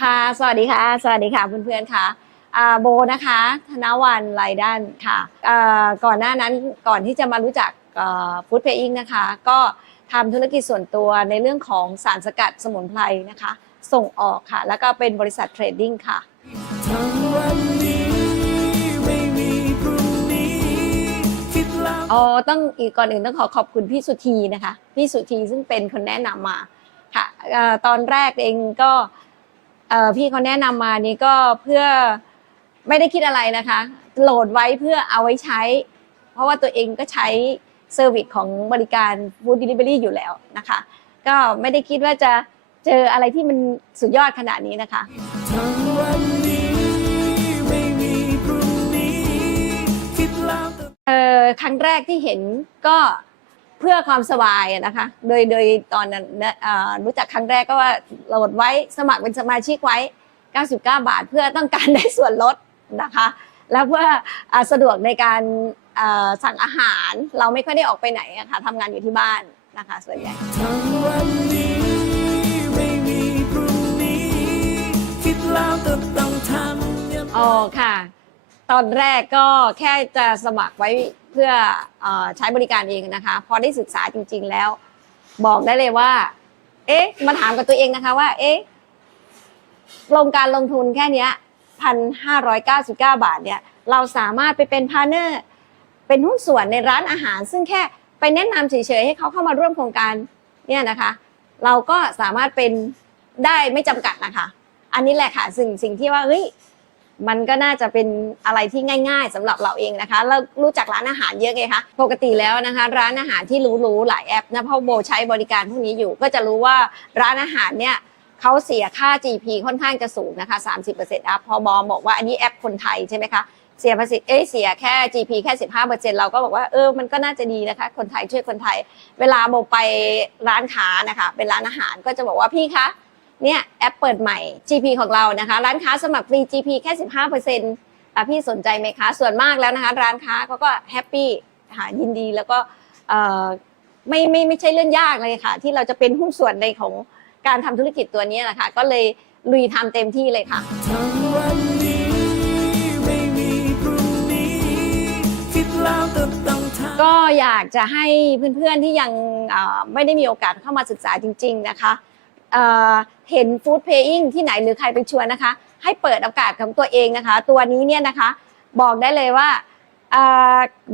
ค่ะ สวัสดีค่ะ สวัสดีค่ะเพื่อนๆค่ะอ่าโบนะคะ ธนวันไรดันค่ะอ่าก่อนหน้านั้นก่อนที่จะมารู้จักฟู้ดเพย์อิงนะคะ ก็ทำธุรกิจส่วนตัวในเรื่องของสารสกัดสมุนไพรนะคะ ส่งออกค่ะ แล้วก็เป็นบริษัทเทรดดิ้งค่ะทั้งวันนี้ไม่มีพรุ่งนี้คิดแล้วอ๋อต้องอีกก่อนอื่นต้องขอขอบคุณพี่สุธีนะคะ พี่สุธีซึ่งเป็นคนแนะนำมาค่ะเอ่อตอนแรกเองก็ เอ่อพี่เขาแนะนำมานี่ก็เพื่อไม่ได้คิดอะไรนะคะ โหลดไว้เพื่อเอาไว้ใช้ เพราะว่าตัวเองก็ใช้เซอร์วิสของบริการ Food Delivery อยู่แล้วนะคะ ก็ไม่ได้คิดว่าจะเจออะไรที่มันสุดยอดขนาดนี้นะคะ ทั้งวันนี้ไม่มีพรุ่งนี้ คิดแล้วแต่ เอ่อครั้งแรกที่เห็นก็ เพื่อความสบายอะนะคะ โดยโดยตอนนั้นนะเอ่อรู้จักครั้งแรกก็ว่าโหลดไว้สมัครเป็นสมาชิกไว้ 99 บาท เพื่อต้องการได้ส่วนลดนะคะ แล้วเพื่ออาสะดวกในการเอ่อสั่งอาหารเราไม่ค่อยได้ออกไปไหนอะค่ะทำงานอยู่ที่บ้านนะคะส่วนใหญ่ทั้งวันนี้ไม่มีพรุ่งนี้ คิดแล้วก็ต้องทำย้ำอ๋อค่ะ ตอนแรกก็แค่จะสมัครไว้เพื่ออใช้บริการเองนะคะ พอได้ศึกษาจริง ๆ แล้ว บอกได้เลยว่า เอ๊ะ มาถามกับตัวเองนะคะว่า เอ๊ะลงการลงทุนแค่นี้พันห้าร้อยเก้าสิบเก้าบาทเนี่ย เราสามารถไปเป็นพาร์เนอร์ เป็นหุ้นส่วนในร้านอาหาร ซึ่งแค่ไปแนะนำเฉยๆให้เขาเข้ามาร่วมโครงการเนี่ยนะคะ เราก็สามารถเป็นได้ไม่จำกัดนะคะ อันนี้แหละค่ะสิ่งสิ่งที่ว่าเฮ้ย มันก็น่าจะเป็นอะไรที่ง่าย ๆสำหรับเราเองนะคะ เรารู้จักร้านอาหารเยอะไงคะปกติแล้วนะคะ ร้านอาหารที่รู้ๆหลายแอปนะเพราะโบใช้บริการพวกนี้อยู่ ก็จะรู้ว่าร้านอาหารเนี่ยเขาเสียค่า GP ค่อนข้างจะสูงนะคะ 30%อัพพอบอมบอกว่าอันนี้แอปคนไทยใช่ไหมคะเสียภาษีเอ้ยเสียแค่ GP แค่ 15%เราก็บอกว่าเออมันก็น่าจะดีนะคะ คนไทยช่วยคนไทย เวลาโบไปร้านค้านะคะ เป็นร้านอาหารก็จะบอกว่าพี่คะ เนี่ยแอปเปิดใหม่ GP ของเรานะคะ ร้านค้าสมัครฟรี GP แค่ 15%อ่พี่สนใจไหมคะ ส่วนมากแล้วนะคะ ร้านค้าเขาก็แฮปปี้ค่ะยินดีแล้วก็ไม่ไม่ไม่ใช่เรื่องยากเลยค่ะ ที่เราจะเป็นหุ้นส่วนในของการทำธุรกิจตัวนี้นะคะ ก็เลยลุยทำเต็มที่เลยค่ะก็อยากจะให้เพื่อนๆที่ยังไม่ได้มีโอกาสเข้ามาศึกษาจริง ๆ นะคะ เห็นฟู้ดเพย์อิงที่ไหนหรือใครไปชวนนะคะ ให้เปิดโอกาสของตัวเองนะคะ ตัวนี้เนี่ยนะคะบอกได้เลยว่า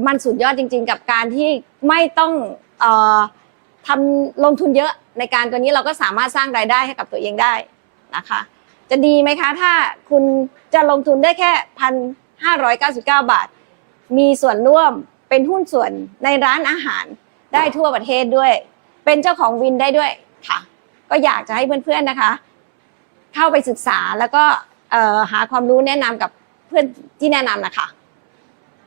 มันสุดยอดจริง ๆ กับการที่ไม่ต้องอ่อทำลงทุนเยอะในการตัวนี้เราก็สามารถสร้างรายได้ให้กับตัวเองได้นะคะ จะดีไหมคะถ้าคุณจะลงทุนได้แค่พันห้าร้อยเก้าสิบเก้าบาท มีส่วนร่วมเป็นหุ้นส่วนในร้านอาหารได้ทั่วประเทศด้วย เป็นเจ้าของวินได้ด้วยค่ะ ก็อยากจะให้เพื่อนๆนะคะ เข้าไปศึกษาแล้วก็หาความรู้แนะนำกับเพื่อนที่แนะนำนะคะ